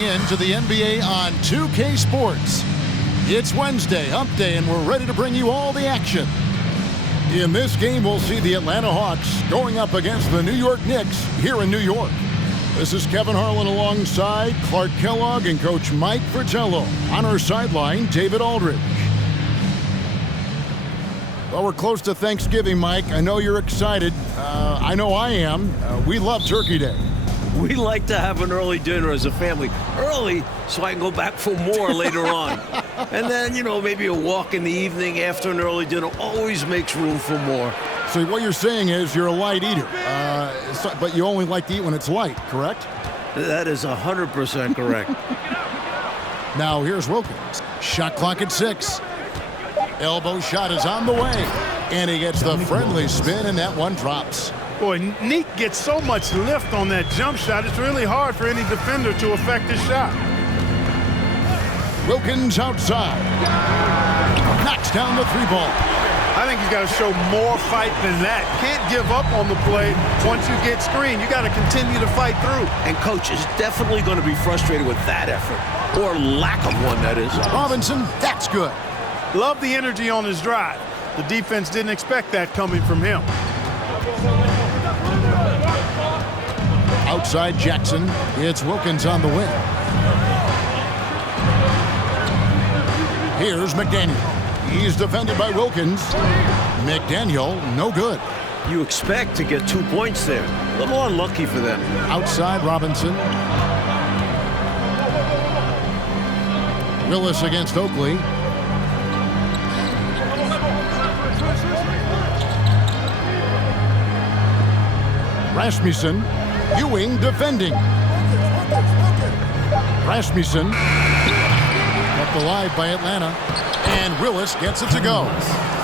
Into the NBA on 2K Sports. It's Wednesday, hump day, and we're ready to bring you all the action. In this game, we'll see the Atlanta Hawks going up against the New York Knicks here in New York. This is Kevin Harlan alongside Clark Kellogg and Coach Mike Fratello. On our sideline, David Aldridge. Well, we're close to Thanksgiving, Mike. I know you're excited. I know I am. We love Turkey Day. We like to have an early dinner as a family. Early, so I can go back for more later on. And then, maybe a walk in the evening after an early dinner always makes room for more. So what you're saying is you're a light eater, but you only like to eat when it's light, correct? That is 100% correct. Now here's Wilkins. Shot clock at 6. Elbow shot is on the way. And he gets the friendly spin, and that one drops. Boy, Nick gets so much lift on that jump shot, it's really hard for any defender to affect his shot. Wilkins outside. Knocks down the three ball. I think he's got to show more fight than that. Can't give up on the play once you get screened. You got to continue to fight through. And Coach is definitely going to be frustrated with that effort, or lack of one, that is. Robinson, that's good. Love the energy on his drive. The defense didn't expect that coming from him. Outside Jackson, it's Wilkins on the wing. Here's McDaniel. He's defended by Wilkins. McDaniel, no good. You expect to get 2 points there. A little unlucky for them. Outside Robinson. Willis against Oakley. Rasmussen. Ewing defending. Rasmussen kept alive by Atlanta, and Willis gets it to go.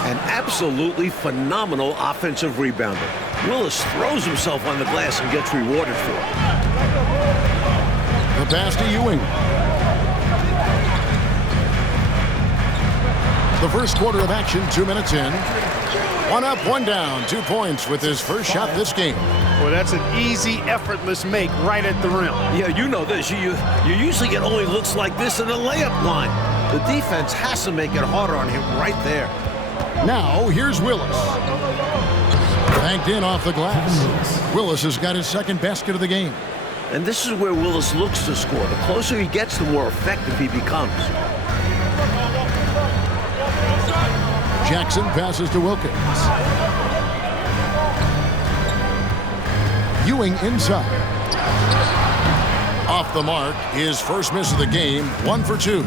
An absolutely phenomenal offensive rebounder. Willis throws himself on the glass and gets rewarded for it. The pass to Ewing. The first quarter of action, 2 minutes in. 1 up, 1 down, 2 points with his first shot this game. Well, that's an easy, effortless make right at the rim. Yeah, you know this. You usually get only looks like this in the layup line. The defense has to make it harder on him right there. Now, here's Willis. Banked in off the glass. Willis has got his second basket of the game. And this is where Willis looks to score. The closer he gets, the more effective he becomes. Jackson passes to Wilkins. Ewing inside. Off the mark, his first miss of the game, 1 for 2.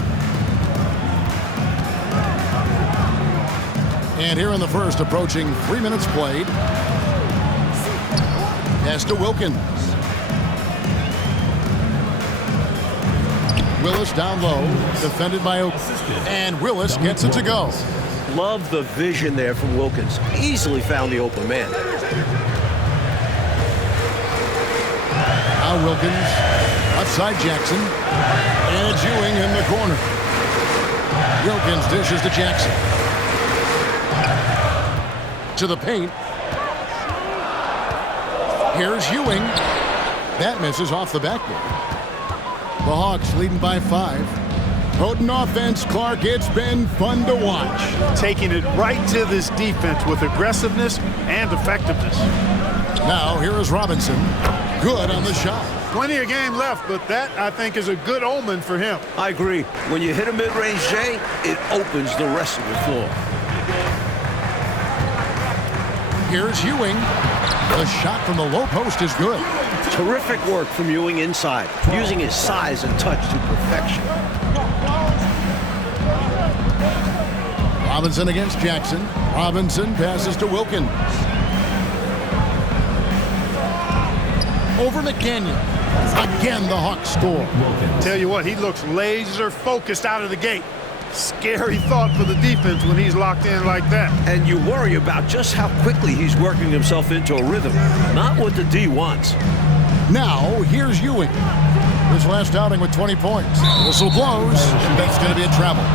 And here in the first, approaching 3 minutes played. Pass to Wilkins. Willis down low, defended by Oakley. And Willis gets it to go. Love the vision there from Wilkins. Easily found the open man. Now Wilkins, outside Jackson, and it's Ewing in the corner. Wilkins dishes to Jackson. To the paint. Here's Ewing. That misses off the backboard. The Hawks leading by 5. Potent offense, Clark. It's been fun to watch. Taking it right to this defense with aggressiveness and effectiveness. Now, here is Robinson. Good on the shot. Plenty of game left, but that, I think, is a good omen for him. I agree. When you hit a mid-range J, it opens the rest of the floor. Here's Ewing. The shot from the low post is good. Terrific work from Ewing inside, using his size and touch to perfection. Robinson against Jackson. Robinson passes to Wilkins. Over McDaniel. Again, the Hawks score. Tell you what, he looks laser focused out of the gate. Scary thought for the defense when he's locked in like that. And you worry about just how quickly he's working himself into a rhythm. Not what the D wants. Now, here's Ewing. His last outing with 20 points. Whistle blows. That's going to be a travel.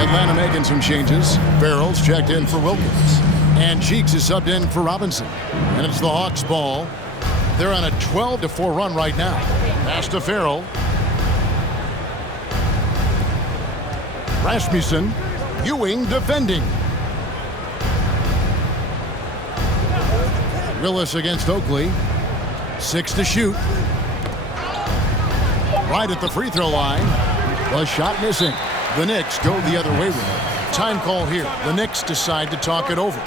Atlanta making some changes. Farrell's checked in for Wilkins. And Cheeks is subbed in for Robinson. And it's the Hawks ball. They're on a 12-4 run right now. Pass to Farrell. Rasmussen. Ewing defending. Willis against Oakley. 6 to shoot. Right at the free throw line. The shot missing. The Knicks go the other way with it. Time call here. The Knicks decide to talk it over.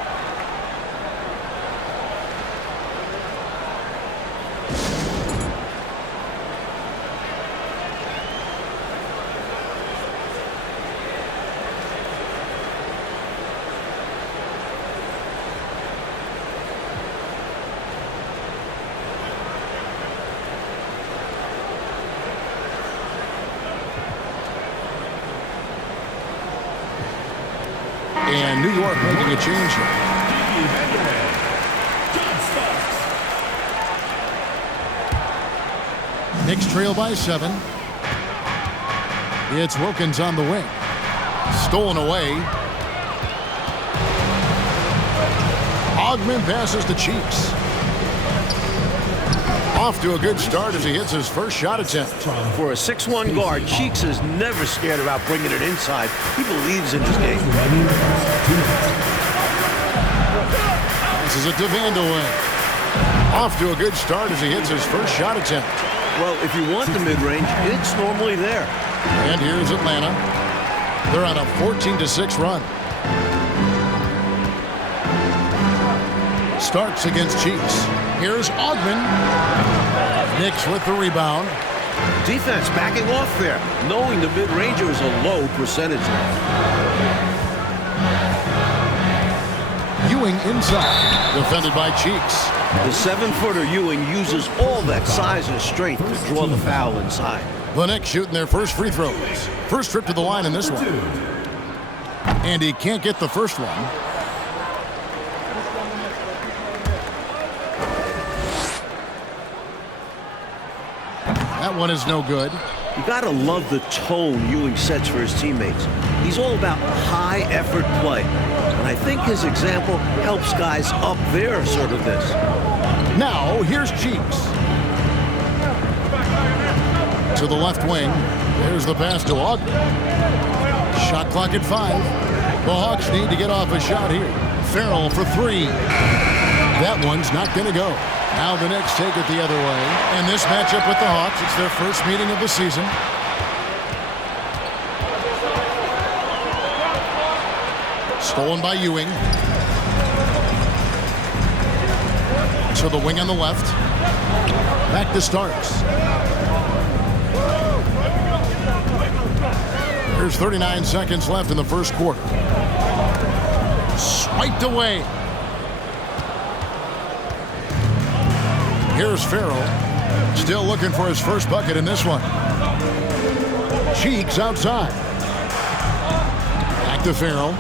And New York making a change here. Knicks trail by 7. It's Wilkins on the wing. Stolen away. Ogman passes to Cheeks. Off to a good start as he hits his first shot attempt. For a 6'1 guard, Cheeks is never scared about bringing it inside. He believes in his game. This is a Vandeweghe. Off to a good start as he hits his first shot attempt. Well, if you want the mid-range, it's normally there. And here's Atlanta. They're on a 14-6 run. Starks against Cheeks. Here's Ogman. Knicks with the rebound. Defense backing off there, knowing the mid-ranger is a low percentage. Ewing inside. Defended by Cheeks. The 7-footer Ewing uses all that size and strength to draw the foul inside. The Knicks shooting their first free throws. First trip to the line in this one. And he can't get the first one. That one is no good. You gotta love the tone Ewing sets for his teammates. He's all about high-effort play. And I think his example helps guys up their assertiveness. Now, here's Cheeks. To the left wing. There's the pass to Ogden. Shot clock at 5. The Hawks need to get off a shot here. Farrell for 3. That one's not going to go. Now the Knicks take it the other way. And this matchup with the Hawks, it's their first meeting of the season. Stolen by Ewing. To the wing on the left. Back to Starks. There's 39 seconds left in the first quarter. Swiped away. Here's Farrell. Still looking for his first bucket in this one. Cheeks outside. Back to Farrell.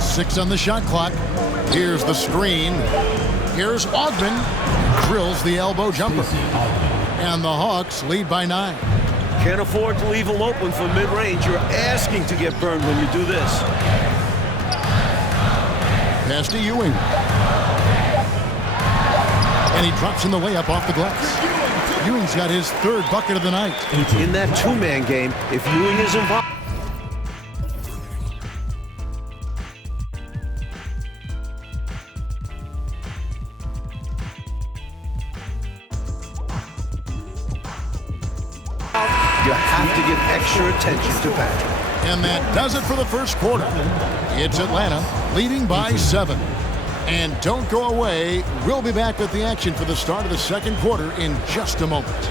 6 on the shot clock. Here's the screen. Here's Ogman. Drills the elbow jumper. And the Hawks lead by 9. Can't afford to leave him open for mid-range. You're asking to get burned when you do this. Pass to Ewing. And he drops in the layup off the glass. Ewing's got his 3rd bucket of the night. In that 2-man game, if Ewing is involved, you have to give extra attention to Patrick. And that does it for the first quarter. It's Atlanta leading by 7. And don't go away. We'll be back with the action for the start of the second quarter in just a moment.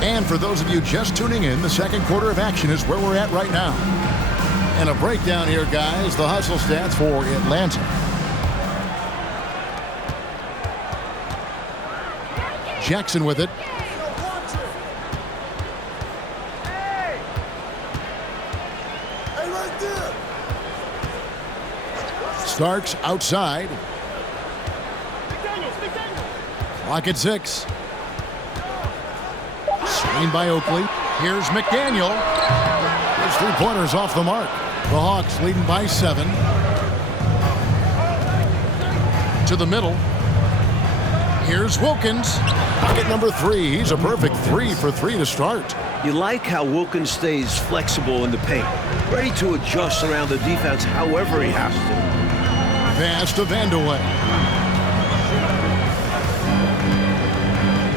And for those of you just tuning in, the second quarter of action is where we're at right now. And a breakdown here, guys. The hustle stats for Atlanta. Jackson with it. Starks outside. Clock at 6. Screen by Oakley. Here's McDaniel. His three-pointers off the mark. The Hawks leading by 7. To the middle. Here's Wilkins. Bucket number 3. He's a perfect 3 for 3 to start. You like how Wilkins stays flexible in the paint, ready to adjust around the defense however he has to. Pass to Vandeweghe.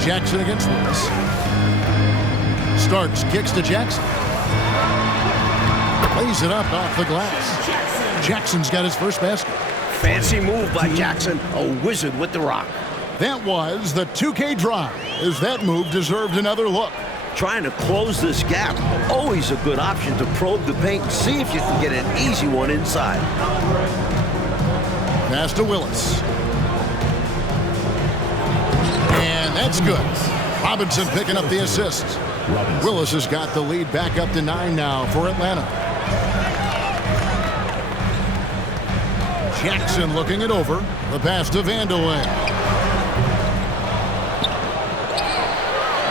Jackson against Willis. Starks, kicks to Jackson. Lays it up off the glass. Jackson's got his first basket. Fancy move by Jackson, a wizard with the rock. That was the 2K drive, as that move deserved another look. Trying to close this gap, always a good option to probe the paint and see if you can get an easy one inside. Pass to Willis. And that's good. Robinson picking up the assist. Willis has got the lead back up to 9 now for Atlanta. Jackson looking it over. The pass to Vandeweghe.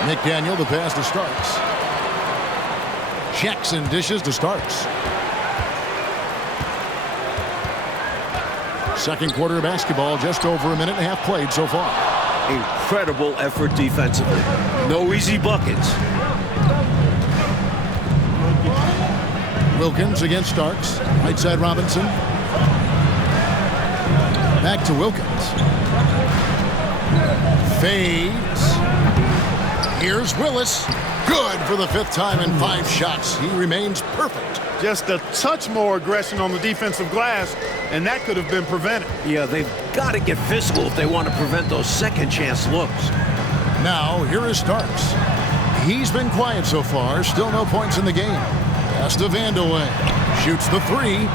McDaniel, the pass to Starks. Jackson dishes to Starks. Second quarter of basketball, just over a minute and a half played so far. Incredible effort defensively. No easy buckets. Wilkins against Starks. Right side Robinson. Back to Wilkins. Fades. Here's Willis. Good for the 5th time in 5 shots. He remains perfect. Just a touch more aggression on the defensive glass, and that could have been prevented. Yeah, they've got to get physical if they want to prevent those second chance looks. Now, here is Starks. He's been quiet so far. Still no points in the game. Pass to Vandeweghe. Shoots the 3.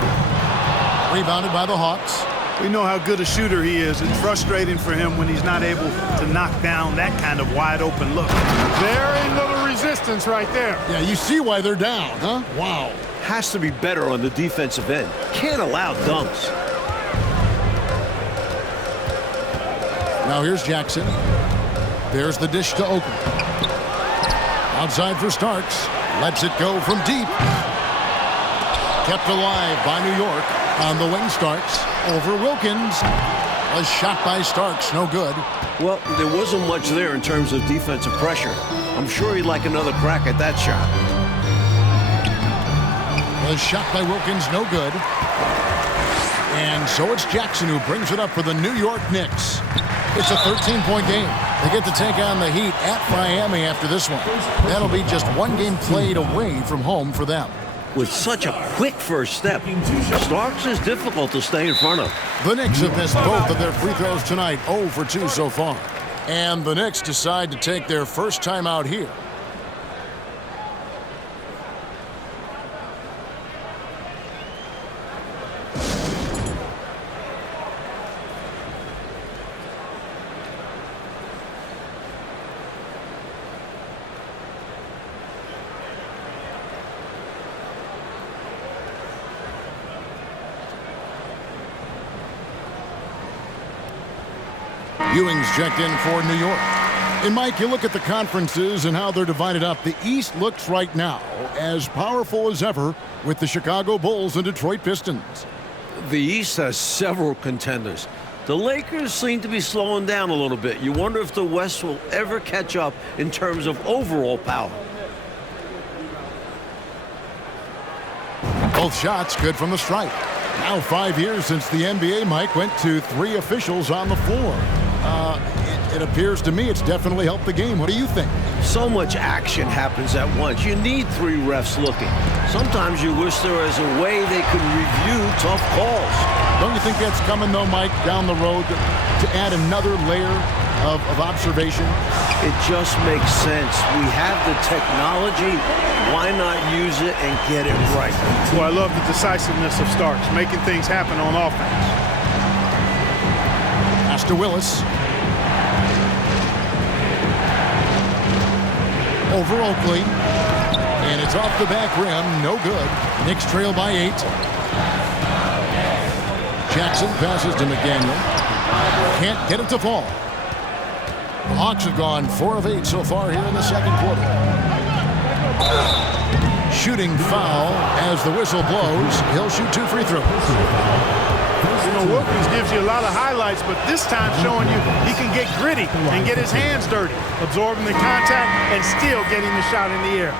Rebounded by the Hawks. We know how good a shooter he is. It's frustrating for him when he's not able to knock down that kind of wide open look. There ain't little resistance right there. Yeah, you see why they're down, huh? Wow. Has to be better on the defensive end. Can't allow dunks. Now here's Jackson. There's the dish to Oakley. Outside for Starks. Lets it go from deep. Kept alive by New York. On the wing, Starks. Over Wilkins. A shot by Starks, no good. Well, there wasn't much there in terms of defensive pressure. I'm sure he'd like another crack at that shot. A shot by Wilkins, no good. And so it's Jackson who brings it up for the New York Knicks. It's a 13-point game. They get to take on the Heat at Miami after this one. That'll be just one game played away from home for them. With such a quick first step, Starks is difficult to stay in front of. The Knicks have missed both of their free throws tonight, 0 for 2 so far. And the Knicks decide to take their first time out here. Ewing's checked in for New York. And Mike, you look at the conferences and how they're divided up. The East looks right now as powerful as ever with the Chicago Bulls and Detroit Pistons. The East has several contenders. The Lakers seem to be slowing down a little bit. You wonder if the West will ever catch up in terms of overall power. Both shots good from the stripe. Now 5 years since the NBA, Mike, went to 3 officials on the floor. It appears to me it's definitely helped the game. What do you think? So much action happens at once. You need 3 refs looking. Sometimes you wish there was a way they could review tough calls. Don't you think that's coming, though, Mike, down the road to add another layer of observation? It just makes sense. We have the technology. Why not use it and get it right? Well, I love the decisiveness of Starks, making things happen on offense. Pass to Willis. Over Oakley. And it's off the back rim. No good. Knicks trail by 8. Jackson passes to McDaniel. Can't get it to fall. The Hawks have gone 4 of 8 so far here in the second quarter. Shooting foul as the whistle blows. He'll shoot 2 free throws. You know, Wilkins gives you a lot of highlights, but this time showing you he can get gritty and get his hands dirty, absorbing the contact and still getting the shot in the air.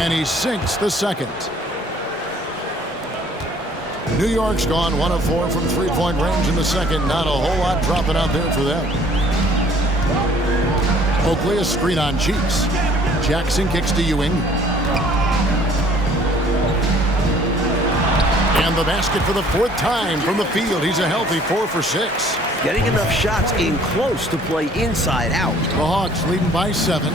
And he sinks the second. New York's gone 1 of 4 from three-point range in the second. Not a whole lot dropping out there for them. Oakley, a screen on Cheeks. Jackson kicks to Ewing. And the basket for the 4th time from the field. He's a healthy 4 for 6. Getting enough shots in close to play inside out. The Hawks leading by 7.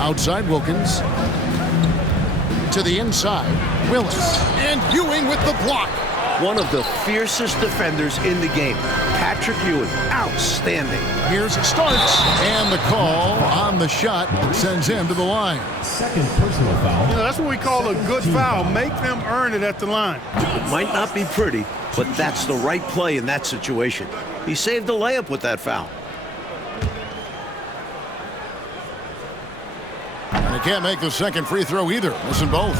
Outside Wilkins. To the inside. Willis. And Ewing with the block. One of the fiercest defenders in the game. Patrick Ewing, outstanding. Here's Starks. And the call on the shot sends him to the line. Second personal foul. You know, that's what we call a good foul. Make them earn it at the line. It might not be pretty, but that's the right play in that situation. He saved the layup with that foul. And he can't make the second free throw either. Missing both.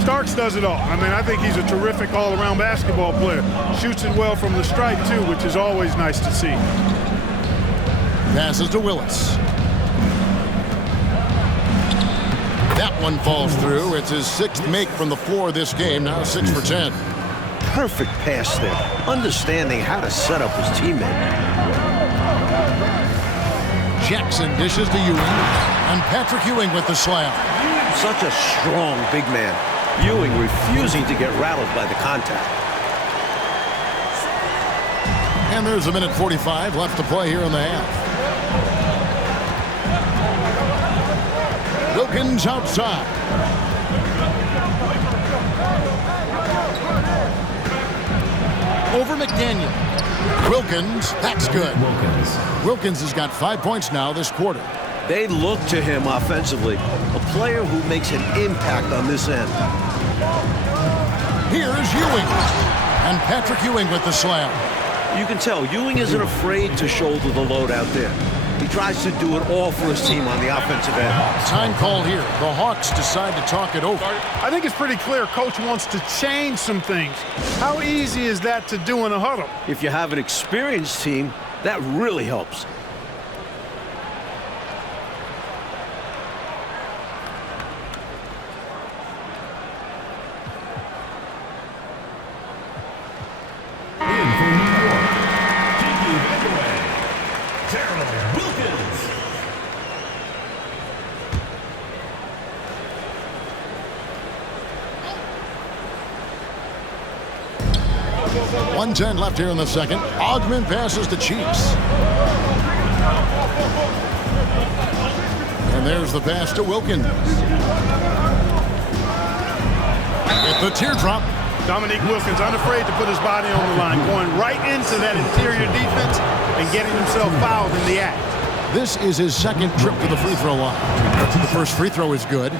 Starks does it all. I mean, I think he's a terrific all-around basketball player. Shoots it well from the stripe, too, which is always nice to see. Passes to Willis. That one falls through. It's his 6th make from the floor this game. Now 6 for 10. Perfect pass there. Understanding how to set up his teammate. Jackson dishes to Ewing. And Patrick Ewing with the slam. Such a strong big man. Ewing refusing to get rattled by the contact. And there's a minute 45 left to play here in the half. Wilkins outside. Over McDaniel. Wilkins, that's good. Wilkins has got 5 points now this quarter. They look to him offensively. A player who makes an impact on this end. Here's Ewing. And Patrick Ewing with the slam. You can tell Ewing isn't afraid to shoulder the load out there. He tries to do it all for his team on the offensive end. Time call here. The Hawks decide to talk it over. I think it's pretty clear Coach wants to change some things. How easy is that to do in a huddle? If you have an experienced team, that really helps. Wilkins. 1:10 left here in the second. Ogman passes to Cheeks. And there's the pass to Wilkins. At the teardrop. Dominique Wilkins unafraid to put his body on the line, going right into that interior defense and getting himself fouled in the act. This is his second trip to the free throw line. The first free throw is good.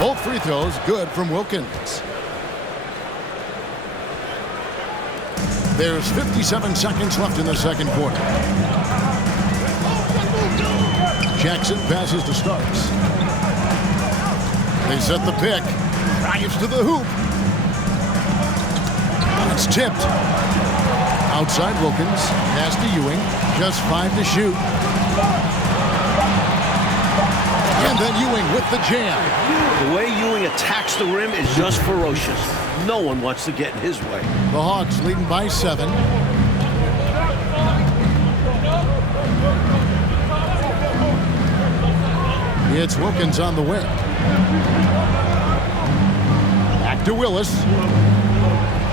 Both free throws good from Wilkins. There's 57 seconds left in the second quarter. Jackson passes to Starks. They set the pick. Drives to the hoop. It's tipped. Outside Wilkins. Pass to Ewing. Just 5 to shoot. And then Ewing with the jam. The way Ewing attacks the rim is just ferocious. No one wants to get in his way. The Hawks leading by 7. It's Wilkins on the wing. Back to Willis.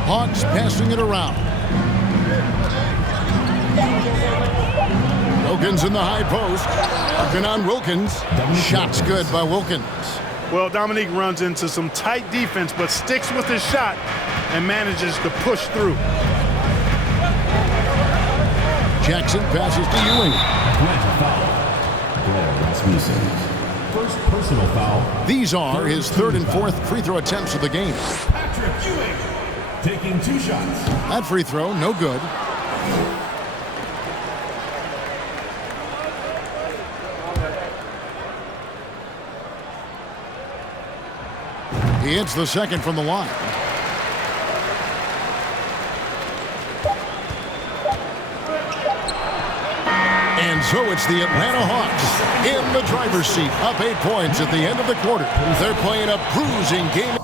Hawks passing it around. Wilkins in the high post. Working on Wilkins. Shot's good by Wilkins. Well, Dominique runs into some tight defense, but sticks with his shot and manages to push through. Jackson passes to Ewing. first personal foul. These are his third and fourth free throw attempts of the game. Patrick Ewing taking 2 shots. That free throw, no good. He hits the second from the line. And so it's the Atlanta Hawks in the driver's seat, up 8 points at the end of the quarter. They're playing a bruising game.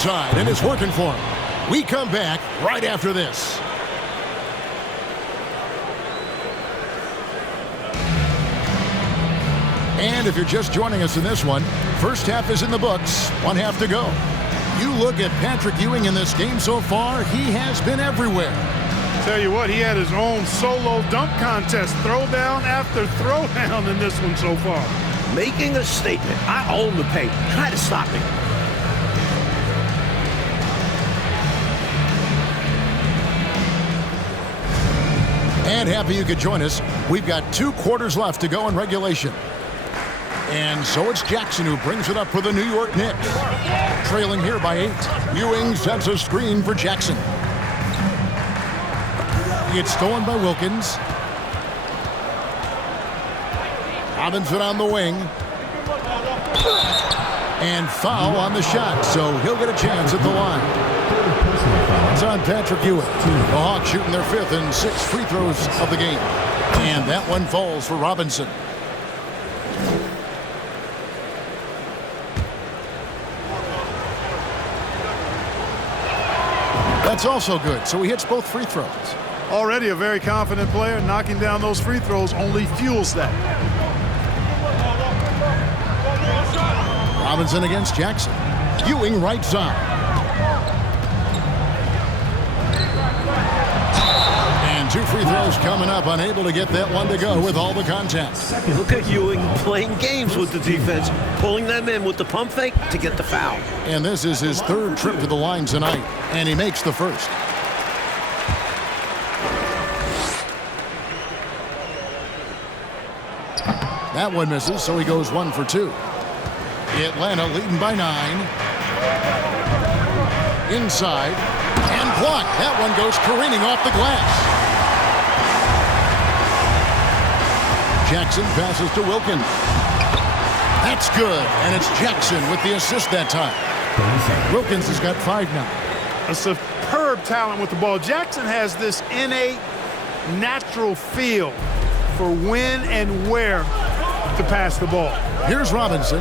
inside and it's working for him. We come back right after this. And if you're just joining us in this one, first half is in the books, one half to go. You look at Patrick Ewing in this game so far, he has been everywhere. Tell you what, he had his own solo dunk contest, throwdown after throwdown in this one so far. Making a statement. I own the paint. Try to stop me. And happy you could join us. We've got 2 quarters left to go in regulation. And so it's Jackson who brings it up for the New York Knicks. Trailing here by 8. Ewing sets a screen for Jackson. It's stolen by Wilkins. Robinson on the wing. And foul on the shot, so he'll get a chance at the line. It's on Patrick Ewing. The Hawks shooting their 5th and 6th free throws of the game. And that one falls for Robinson. That's also good, so he hits both free throws. Already a very confident player. Knocking down those free throws only fuels that. Robinson against Jackson. Ewing right side. And 2 free throws coming up. Unable to get that one to go with all the contact. Look at Ewing playing games with the defense, pulling them in with the pump fake to get the foul. And this is his 3rd trip to the line tonight, and he makes the 1st. That one misses, so he goes 1 for 2. Atlanta leading by 9. Inside. And blocked. That one goes careening off the glass. Jackson passes to Wilkins. That's good. And it's Jackson with the assist that time. Wilkins has got 5 now. A superb talent with the ball. Jackson has this innate, natural feel for when and where to pass the ball. Here's Robinson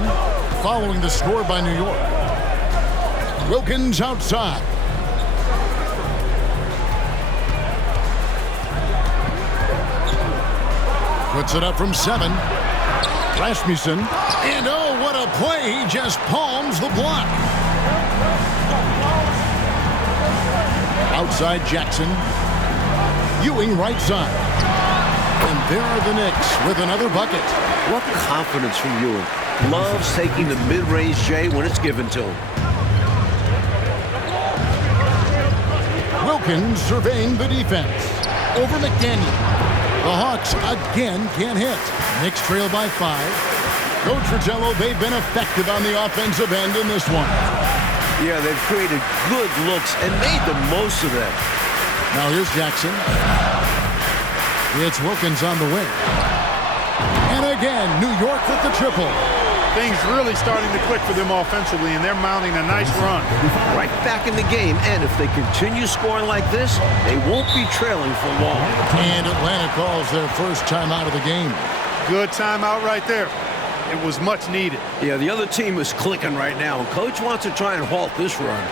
following the score by New York. Wilkins outside. Puts it up from 7. Rasmussen. And oh, what a play. He just palms the block. Outside Jackson. Ewing right side. And there are the Knicks with another bucket. What confidence from Ewing. Loves taking the mid-range J when it's given to him. Wilkins surveying the defense. Over McDaniel. The Hawks again can't hit. Knicks trail by 5. Coach Fratello, they've been effective on the offensive end in this one. Yeah, they've created good looks and made the most of them. Now here's Jackson. It's Wilkins on the wing. And again, New York with the triple. Things really starting to click for them offensively, and they're mounting a nice run. Right back in the game, and if they continue scoring like this, they won't be trailing for long. And Atlanta calls their first timeout of the game. Good timeout right there. It was much needed. Yeah, the other team is clicking right now, and Coach wants to try and halt this run.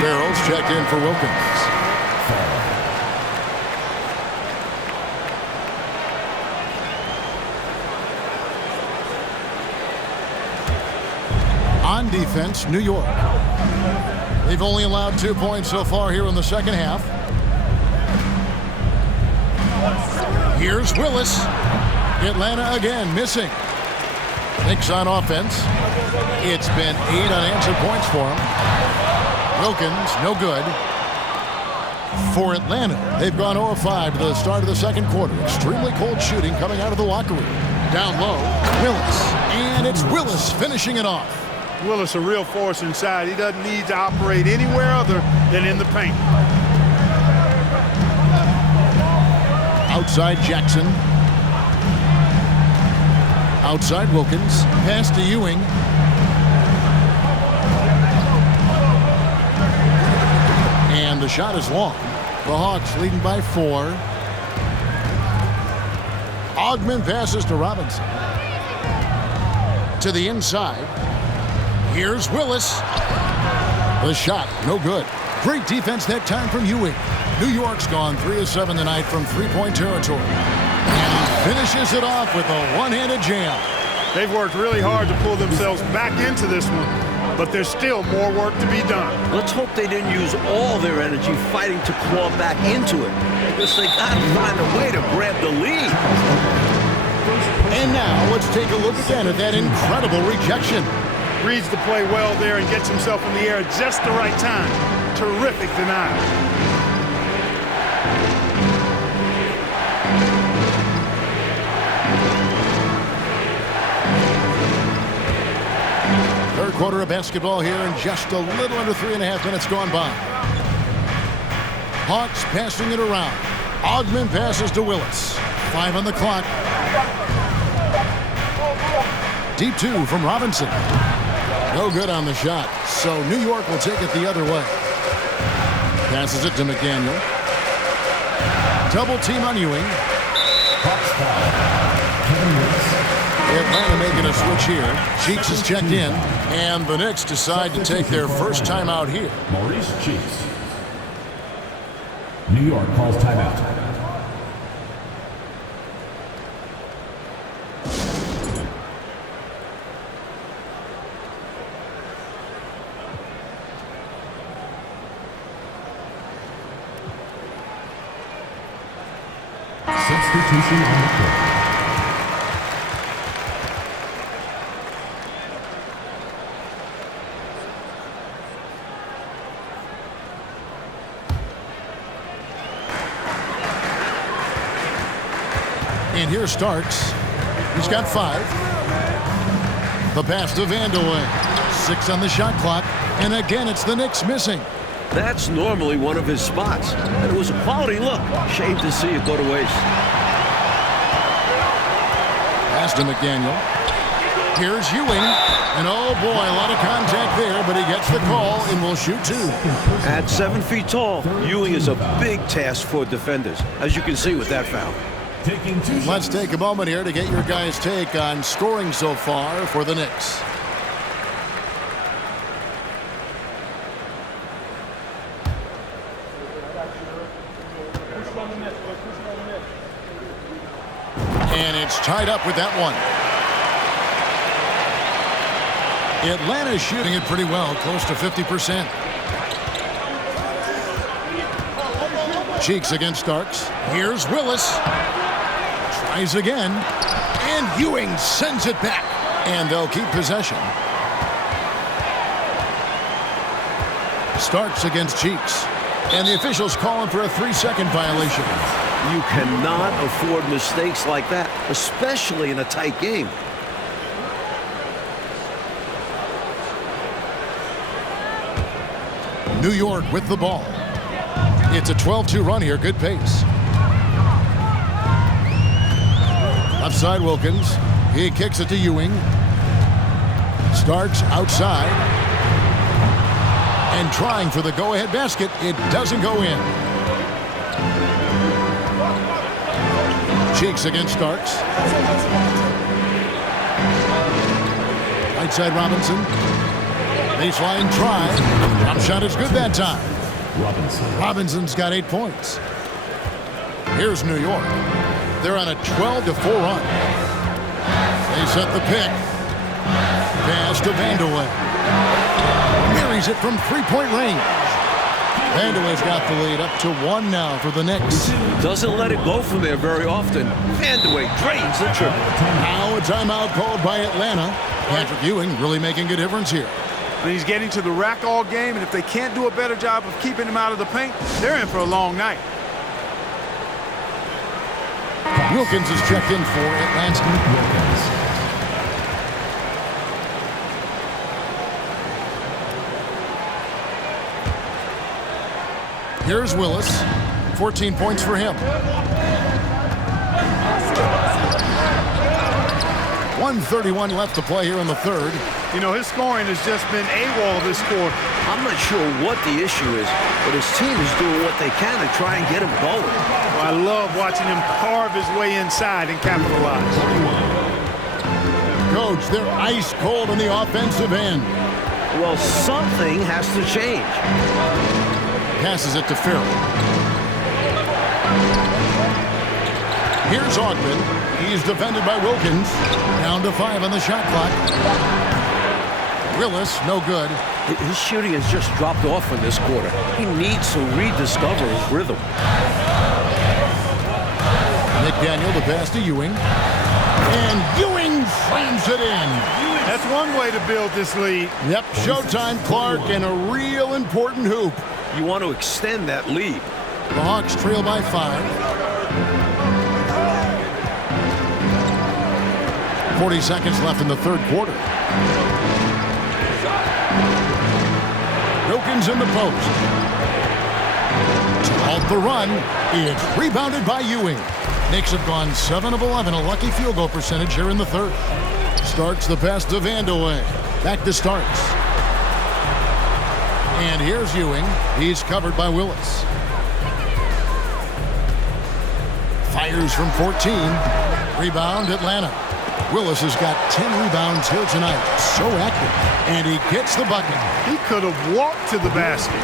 Barrels checked in for Wilkins. On defense, New York. They've only allowed 2 points so far here in the second half. Here's Willis. Atlanta again missing. Knicks on offense. It's been 8 unanswered points for him. Wilkins, no good. For Atlanta, they've gone 0-5 to the start of the second quarter. Extremely cold shooting coming out of the locker room. Down low, Willis. And it's Willis finishing it off. Willis a real force inside. He doesn't need to operate anywhere other than in the paint. Outside Jackson. Outside Wilkins. Pass to Ewing. And the shot is long. The Hawks leading by 4. Ogman passes to Robinson. To the inside. Here's Willis. The shot, no good. Great defense that time from Ewing. New York's gone 3 of 7 tonight from three-point territory. And he finishes it off with a one-handed jam. They've worked really hard to pull themselves back into this one, but there's still more work to be done. Let's hope they didn't use all their energy fighting to claw back into it, because they got to find a way to grab the lead. And now let's take a look again at that incredible rejection. Reads the play well there and gets himself in the air at just the right time. Terrific denial. Third quarter of basketball here, and just a little under 3.5 minutes gone by. Hawks passing it around. Ogman passes to Willis. 5 on the clock. Deep 2 from Robinson. No good on the shot, so New York will take it the other way. Passes it to McDaniel. Double team on Ewing. Atlanta making a switch here. Cheeks is checked in, and the Knicks decide to take their first timeout here. Maurice Cheeks. New York calls timeout. Substitution on the court. And here Starks. He's got 5. The pass to Vandeweghe. 6 on the shot clock. And again, it's the Knicks missing. That's normally one of his spots, and it was a quality look. Shame to see it go to waste. Pass to McDaniel. Here's Ewing. And oh boy, a lot of contact there, but he gets the call and will shoot 2. At 7 feet tall, Ewing is a big task for defenders, as you can see with that foul. Taking 2 shots. Let's take a moment here to get your guys' take on scoring so far for the Knicks. And it's tied up with that one. Atlanta's shooting it pretty well, close to 50%. Cheeks against Starks. Here's Willis. Tries again. And Ewing sends it back. And they'll keep possession. Starks against Cheeks. And the officials calling for a 3-second violation. You cannot afford mistakes like that, especially in a tight game. New York with the ball. It's a 12-2 run here. Good pace. Left side Wilkins. He kicks it to Ewing. Starks outside. And trying for the go-ahead basket. It doesn't go in. Cheeks against Starks. Right side Robinson. Baseline try. Jump shot is good that time. Robinson's got 8 points. Here's New York. They're on a 12-4 run. They set the pick. Pass to Vandeweghe. Marries it from 3-point range. Vandeweghe's got the lead up to 1 now for the Knicks. Doesn't let it go from there very often. Vandeweghe drains the triple. Now a timeout called by Atlanta. Patrick Ewing really making a difference here. And he's getting to the rack all game, and if they can't do a better job of keeping him out of the paint, they're in for a long night. Wilkins is checked in for Atlanta. Here's Willis. 14 points for him. 1:31 left to play here in the third. You know, his scoring has just been AWOL this quarter. I'm not sure what the issue is, but his team is doing what they can to try and get him going. Well, I love watching him carve his way inside and capitalize. Coach, they're ice cold on the offensive end. Well, something has to change. Passes it to Farrell. Here's Ogden. He's defended by Wilkins. Down to 5 on the shot clock. Willis, no good. His shooting has just dropped off in this quarter. He needs to rediscover his rhythm. McDaniel, the pass to Ewing. And Ewing slams it in. That's one way to build this lead. Yep, showtime, Clark, and a real important hoop. You want to extend that lead. The Hawks trail by 5. 40 seconds left in the third quarter. Wilkins in the post. To halt the run, it's rebounded by Ewing. Knicks have gone 7 of 11, a lucky field goal percentage here in the third. Starks the pass to Vandeweghe. Back to Starks. And here's Ewing. He's covered by Willis. Fires from 14. Rebound, Atlanta. Willis has got 10 rebounds here tonight. So active. And he gets the bucket. He could have walked to the basket.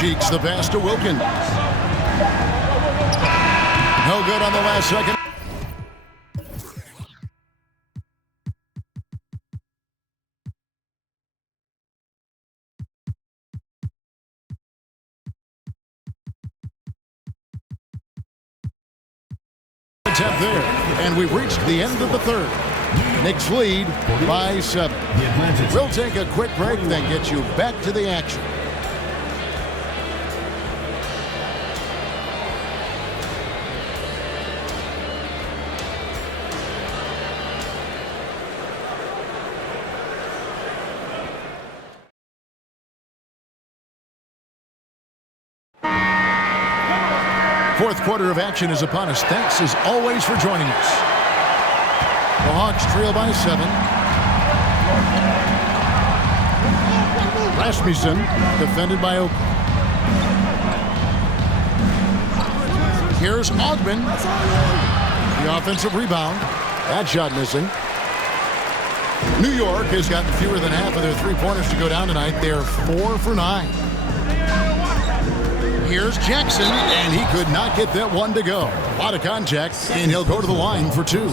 Cheeks the pass to Wilkins. No good on the last second. Attempt there, and we've reached the end of the third. Knicks lead by 7. We'll take a quick break, then get you back to the action. Fourth quarter of action is upon us. Thanks as always for joining us. The Hawks trail by 7. Rasmussen defended by Oakley. Here's Ogden. The offensive rebound. That shot missing. New York has gotten fewer than half of their three-pointers to go down tonight. They're 4 for 9. Here's Jackson, and he could not get that one to go. A lot of contact, and he'll go to the line for 2.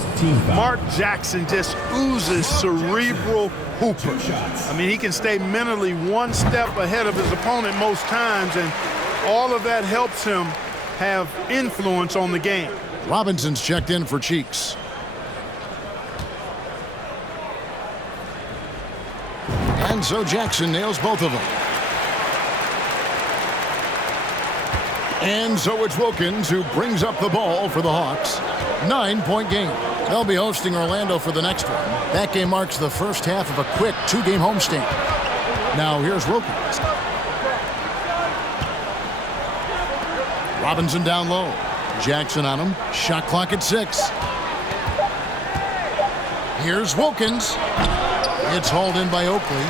Mark Jackson just oozes cerebral hooper. I mean, he can stay mentally one step ahead of his opponent most times, and all of that helps him have influence on the game. Robinson's checked in for Cheeks. And so Jackson nails both of them. And so it's Wilkins who brings up the ball for the Hawks. 9-point game. They'll be hosting Orlando for the next one. That game marks the first half of a quick 2-game homestand. Now here's Wilkins. Robinson down low. Jackson on him. Shot clock at 6. Here's Wilkins. It's hauled in by Oakley.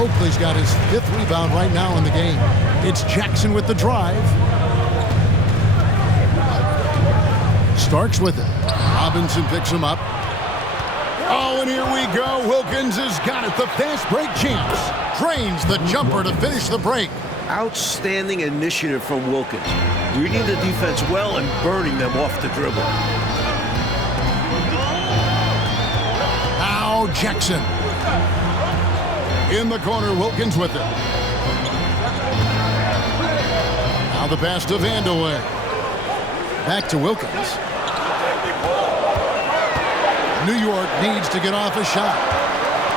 Oakley's got his 5th rebound right now in the game. It's Jackson with the drive. Starks with it. Robinson picks him up. Oh, and here we go. Wilkins has got it. The fast break champs. Drains the jumper to finish the break. Outstanding initiative from Wilkins. Reading the defense well and burning them off the dribble. Now Jackson. In the corner, Wilkins with it. Now the pass to Vandeweghe. Back to Wilkins. New York needs to get off a shot.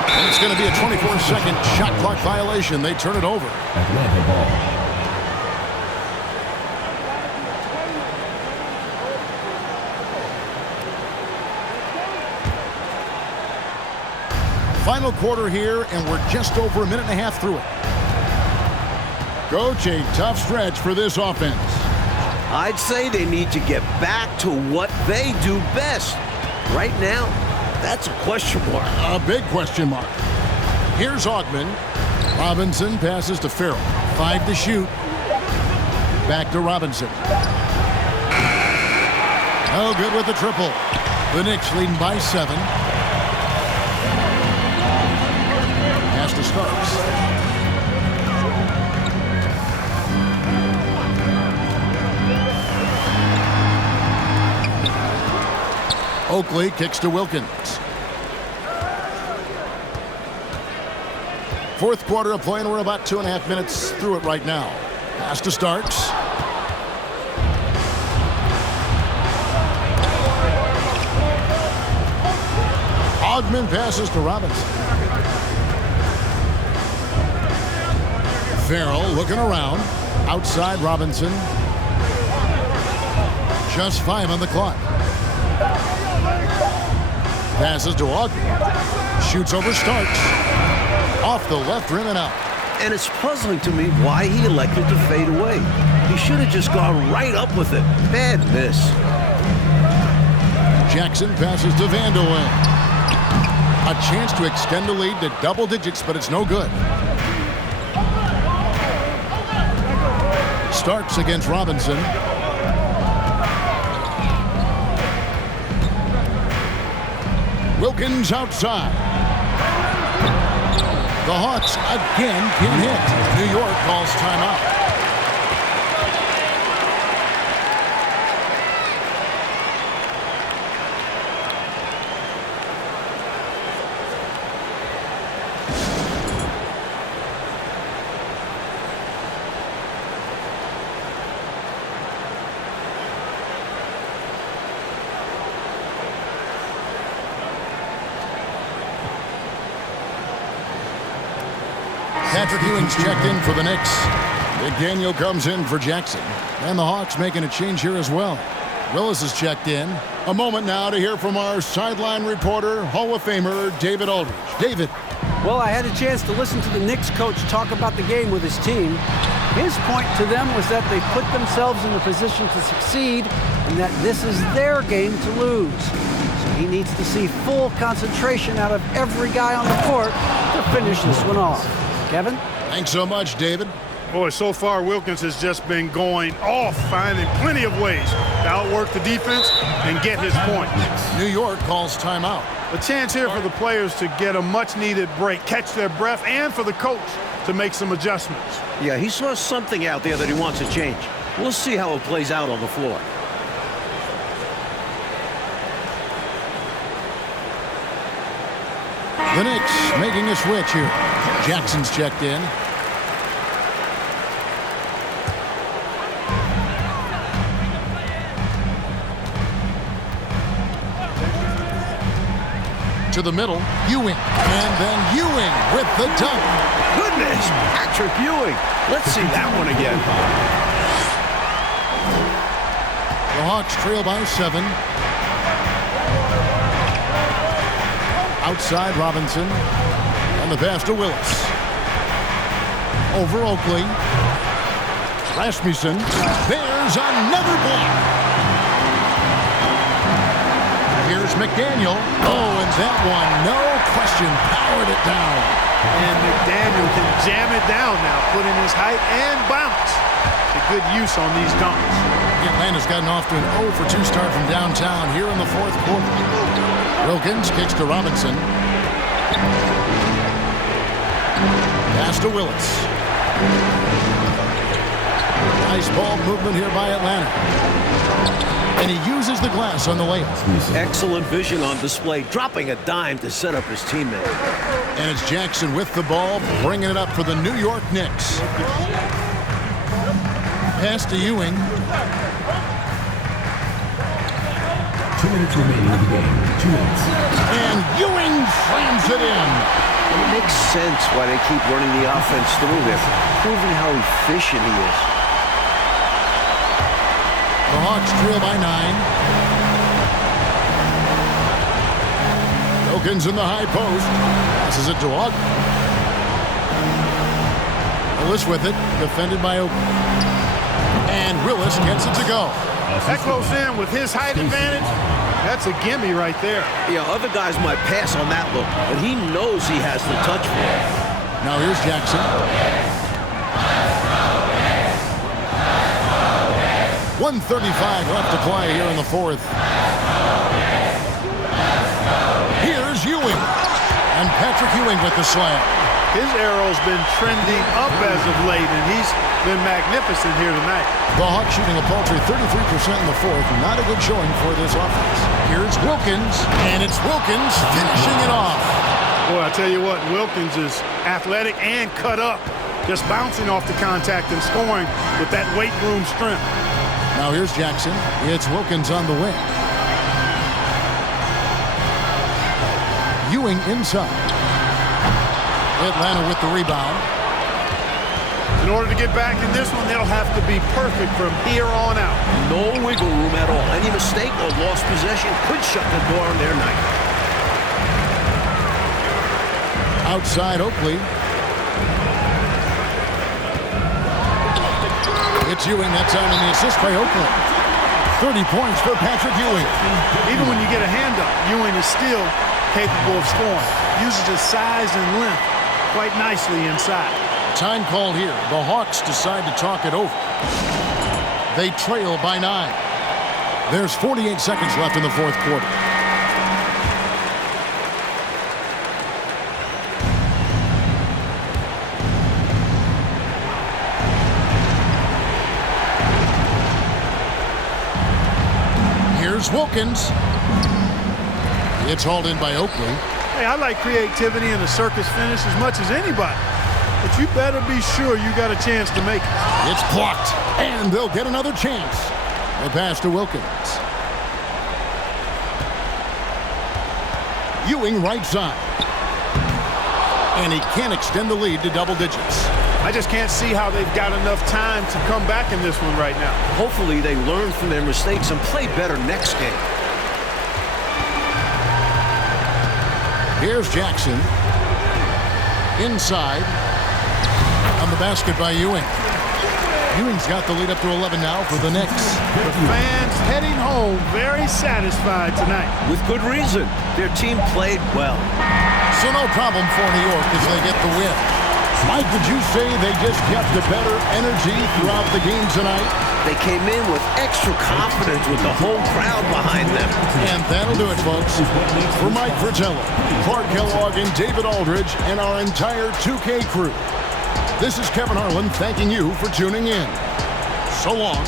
And it's going to be a 24-second shot clock violation. They turn it over. Atlanta ball. Final quarter here, and we're just over a minute and a half through it. Coach, a tough stretch for this offense. I'd say they need to get back to what they do best. Right now, that's a question mark. A big question mark. Here's Augman. Robinson passes to Farrell. 5 to shoot. Back to Robinson. Oh, good with the triple. The Knicks leading by 7. Pass to Starks. Oakley kicks to Wilkins. Fourth quarter of play, and we're about 2.5 minutes through it right now. Pass to Starks. Augman passes to Robinson. Farrell looking around. Outside Robinson. Just 5 on the clock. Passes to Augman. Shoots over Starks. Off the left rim and out. And it's puzzling to me why he elected to fade away. He should have just gone right up with it. Bad miss. Jackson passes to Vanderwijn. A chance to extend the lead to double digits, but it's no good. Starks against Robinson. Wilkins outside. The Hawks again can hit. New York calls timeout. Patrick Ewing's checked in for the Knicks. McDaniel comes in for Jackson. And the Hawks making a change here as well. Willis is checked in. A moment now to hear from our sideline reporter, Hall of Famer David Aldridge. David. Well, I had a chance to listen to the Knicks coach talk about the game with his team. His point to them was that they put themselves in a position to succeed and that this is their game to lose. So he needs to see full concentration out of every guy on the court to finish this one off. Kevin? Thanks so much, David. Boy, so far Wilkins has just been going off, finding plenty of ways to outwork the defense and get his point. New York calls timeout. A chance here for the players to get a much-needed break, catch their breath, and for the coach to make some adjustments. Yeah, he saw something out there that he wants to change. We'll see how it plays out on the floor. The Knicks making a switch here. Jackson's checked in. To the middle, Ewing. And then Ewing with the dunk. Goodness, Patrick Ewing. Let's see that one again. The Hawks trail by 7. Outside Robinson. And the pass to Willis. Over Oakley. Rasmussen. There's another block. Here's McDaniel. Oh, and that one, no question, powered it down. And McDaniel can jam it down now, put in his height and bounce. A good use on these dunks. Atlanta's gotten off to an 0 for 2 start from downtown here in the fourth quarter. Wilkins kicks to Robinson. Pass to Willis. Nice ball movement here by Atlanta. And he uses the glass on the layup. Excellent vision on display, dropping a dime to set up his teammate. And it's Jackson with the ball, bringing it up for the New York Knicks. Pass to Ewing. 2 minutes remaining in the game. 2 minutes. And Ewing slams it in. It makes sense why they keep running the offense through there, proving how efficient he is. The Hawks trail by 9. Wilkins in the high post. Passes it to Augman. Willis with it. Defended by Oakley. And Willis gets it to go. That close in with his height advantage That's a gimme right there. Yeah, other guys might pass on that look, but he knows he has the touch for it. Now here's Jackson. 1:35 left to play here in the fourth. Here's Ewing. And Patrick Ewing with the slam. His arrow's been trending up as of late, and he's been magnificent here tonight. The Hawks shooting a paltry 33% in the fourth. Not a good showing for this offense. Here's Wilkins, and it's Wilkins finishing it off. Boy, I tell you what, Wilkins is athletic and cut up, just bouncing off the contact and scoring with that weight room strength. Now here's Jackson. It's Wilkins on the wing. Ewing inside. Atlanta with the rebound. In order to get back in this one, they'll have to be perfect from here on out. No wiggle room at all. Any mistake or lost possession could shut the door on their night. Outside Oakley. It's Ewing. That's on the assist by Oakley. 30 points for Patrick Ewing. Even when you get a hand up, Ewing is still capable of scoring. Uses his size and length quite nicely inside. Time called here. The Hawks decide to talk it over. They trail by 9. There's 48 seconds left in the fourth quarter. Here's Wilkins. It's hauled in by Oakley. Hey, I like creativity and a circus finish as much as anybody. But you better be sure you got a chance to make it. It's blocked, and they'll get another chance. The pass to Wilkins. Ewing right side. And he can't extend the lead to double digits. I just can't see how they've got enough time to come back in this one right now. Hopefully they learn from their mistakes and play better next game. Here's Jackson. Inside. On the basket by Ewing. Ewing's got the lead up to 11 now for the Knicks. The fans heading home very satisfied tonight. With good reason. Their team played well. So no problem for New York as they get the win. Mike, would you say they just kept a better energy throughout the game tonight? They came in with extra confidence with the whole crowd behind them. And that'll do it, folks. For Mike Fratello, Clark Kellogg, and David Aldridge, and our entire 2K crew, this is Kevin Harlan thanking you for tuning in. So long.